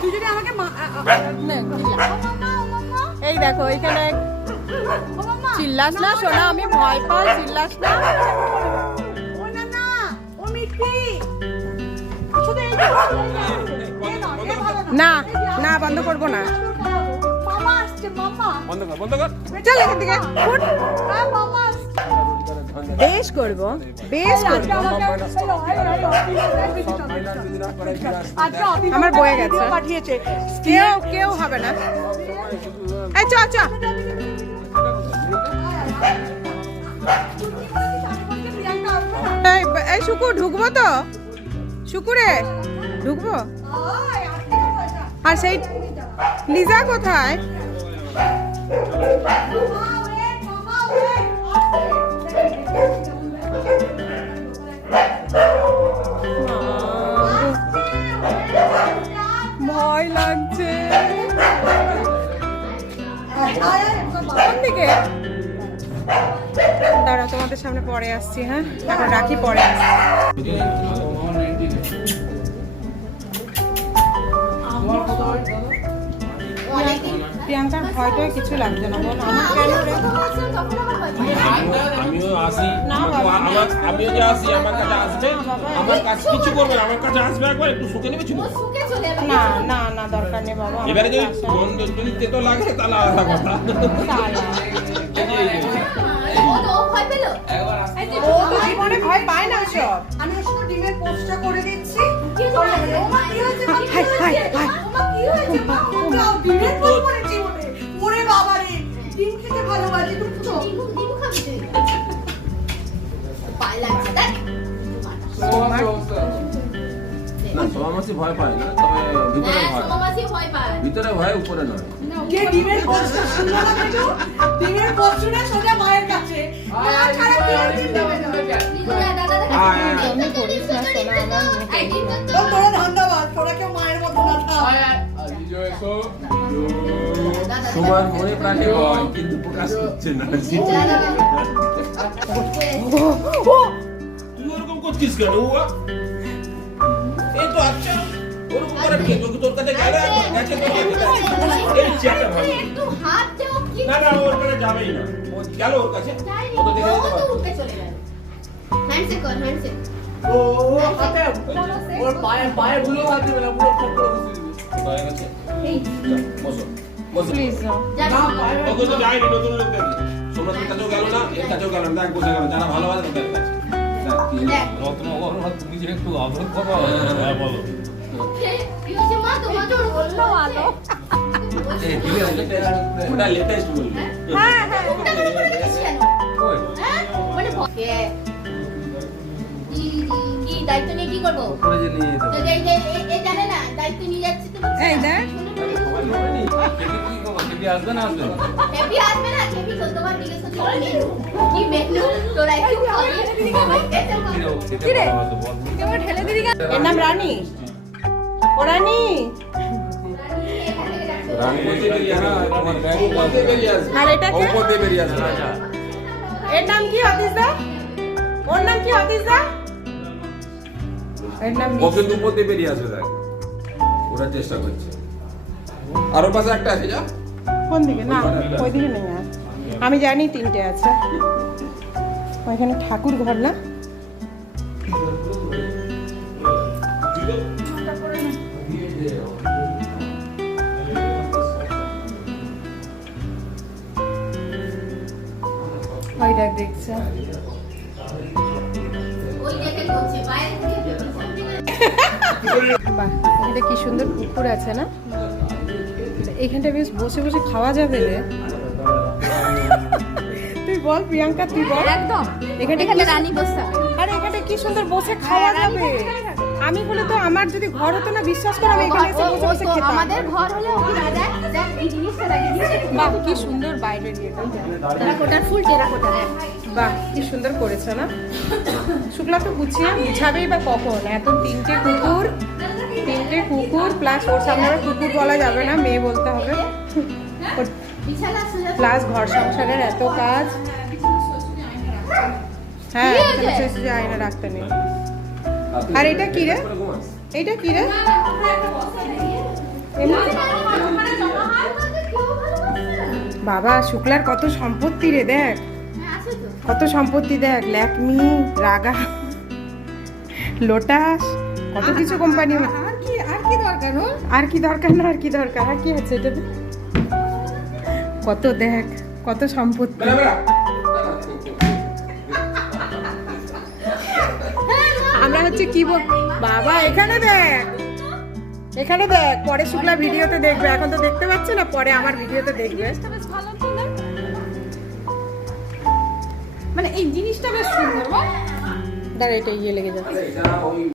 তুই যদি আমাকে এই দেখো এখানে চিল্লাস না শোনা, আমি ভয় পাই, চিল্লাস না। না না বন্ধ করবো না, চল এখান থেকে। বেশ করবো, বেশ করবো। আমার বয়ে গেছে, পাঠিয়েছে, কেউ কেউ হবে না। এই চ চ, এই শুকু ঢুকবো তো, শুকুরে ঢুকবো। আর সেই লিজা কোথায়? ভয় লাগছে। কোন দিকে? দাঁড়া তোমাদের সামনে পরে আসছি। হ্যাঁ এখন রাখি, পরে আসছি। প্রিয়াঙ্কার ভয়টাই কিছু লাগছে না, বল আমার কেন রে? আমিও আসি, আমিও যে আসি, আমার কাছে আসবে, আমার কাছে কিছু করবে না, আমার কাছে আসবে একবার, একটু শুকে নেবে ছিল। না না না দরকার নেই বাবা। এবারে যদি বন্ধ যদি তেতো লাগে তাহলে আলাদা কথা। ও তো জীবনে ভয় পায় না সব। আমি ওর সঙ্গে ডিমের পোস্টটা করে দিচ্ছি। কি হয়েছে? ডিমের পোস্ট করে জীবনে। ওরে বাবা রে, ডিম খেতে ভালোবাসি তো পুরো। ডিম খাবি তুই? পায় লাগছে দেখ। না সোমামাসি ভয় পায় না, তবে ভিতরে ভয়। সোমামাসি ভয় পায়। ভিতরে ভয়, উপরে নয়। কে ডিমের পোস্টটা শুনলো না কিন্তু? ডিমের পোস্টটা সোজা মায়ের কাছে। না ছাড়া কি আর ডিম দেবে না? তোরা ধন্যবাদ, তোরা কেউ মায়ের মতো না থাক। সময় মনে প্রাণে ভয়, কিন্তু প্রকাশ করছে না। তুই ওরকম করছিস কেন? এই তো আচ্ছা ওরকম করে কে তোর কাছে গেলে গেছে তো এই চেকটা ভালো। একটু হাত দাও কি? না না ওর কাছে যাবেই না, ও গেল ওর কাছে, ও তো দেখে নিতে পারবে। উঠে চলে গেল। হ্যান্ডশেক কর, হ্যান্ডশেক। ও হাতে ওর পায়ে ভুলো হাত দিবে না, পুরো খপ করে বসে দিবে। হয়ে গেছে, এই বসো বসো। প্লিজ যা ওকে তো যায়নি, নতুন লোক দেখি সোমনাথের কাছেও গেল না, এর কাছেও গেল না, দেখ বোঝা গেল যারা ভালো আছে তাদের কাছে। দেখ রত্নগর তুমি যে একটু আদর করো, হ্যাঁ বলো। কি হয়েছে মা? তোমার তো বললো ভালো। ওটা লেটেস্ট বললি। হ্যাঁ হ্যাঁ মুখটা করে করে দিচ্ছিস কেন? ওই হ্যাঁ মানে কি দায়িত্ব নিয়ে কি করবো? করে যে নিয়ে যেতে তো এই যে এই জানে না দায়িত্ব নিয়ে যাচ্ছে তো। এই দেখ কি আসবে না আসবে? হেভি আসবে না, হেভি তো তোমার দিকে তো চলে কি মেনু তোরা একটু খাবি। কি রে কেমন ঠেলে দিবি? এর নাম রানী। ও রানী। রানী বলতে বেরিয়ে না, তোমার ব্যাগ বলতে বেরিয়ে আসবে। আর এটা কে? ওপর দিয়ে বেরিয়ে আসবে। এর নাম কি হতিস দা? ওর নাম কি হতিস দা? এর নাম ও কিন্তু উপর দিয়ে বেরিয়ে আসবে, দেখ ওরা চেষ্টা করছে। আর ওর পাশে একটা আছে, যা কোন দিকে? না ওই দিকে নেই আর। আমি জানি তিনটে আছে। ওইখানে ঠাকুর ঘর না? ওই দেখ দেখছে। ওই দেখে করছে বাইরে থেকে। বাহ এটা কি সুন্দর পুকুর আছে না? এখানটা বেশ বসে বসে খাওয়া যাবে রে। তুই বল প্রিয়াঙ্কা, তুই বল। একদম এখানে এখানে রানী বসা। আরে এখানে কি সুন্দর বসে খাওয়া যাবে। আমি বলে তো আমার যদি ঘর হতো না, বিশ্বাস কর আমি এখানে এসে বসে বসে খেতাম। আমাদের ঘর হলে ওকে না দেখ দেখ এই জিনিসটা লাগিয়ে বাহ কি সুন্দর বাইরের ইয়েটা। টেরাকোটার ফুল টেরাকোটা। বাহ কি সুন্দর করেছে না? শুক্লা তো গুছিয়ে বুঝাবেই বা কখন? এত তিনটে কুকুর প্লাস ওর সামনে আবার কুকুর বলা যাবে না, মেয়ে বলতে হবে। বিছানা সোজা। প্লাস ঘর সংসারের এত কাজ। হ্যাঁ শেষে আয়না রাখতে নেই। আর এটা কি রে? এটা কি রে? বাবা শুক্লার কত সম্পত্তি রে, দেখ হ্যাঁ আছে তো। কত সম্পত্তি, দেখ ল্যাকমি, রাগা, লোটাস, কত কিছু কোম্পানি। আর কি দরকার ওর? আর কি দরকার না, আর কি দরকার, আর কি আছে এটা? কত দেখ, কত সম্পত্তি। বেড়া, বেড়া। আমরা হচ্ছে কি বাবা এখানে দেখ, এখানে দেখ, পরে শুক্লা ভিডিওতে দেখবে, এখন তো দেখতে পাচ্ছে না, পরে আমার ভিডিওতে দেখবে। বেশ ভালো তো না? মানে এই জিনিসটা বেশ সুন্দর বল। দাঁড়া, এটা ইয়ে লেগে যাচ্ছে। আরে এটা ওই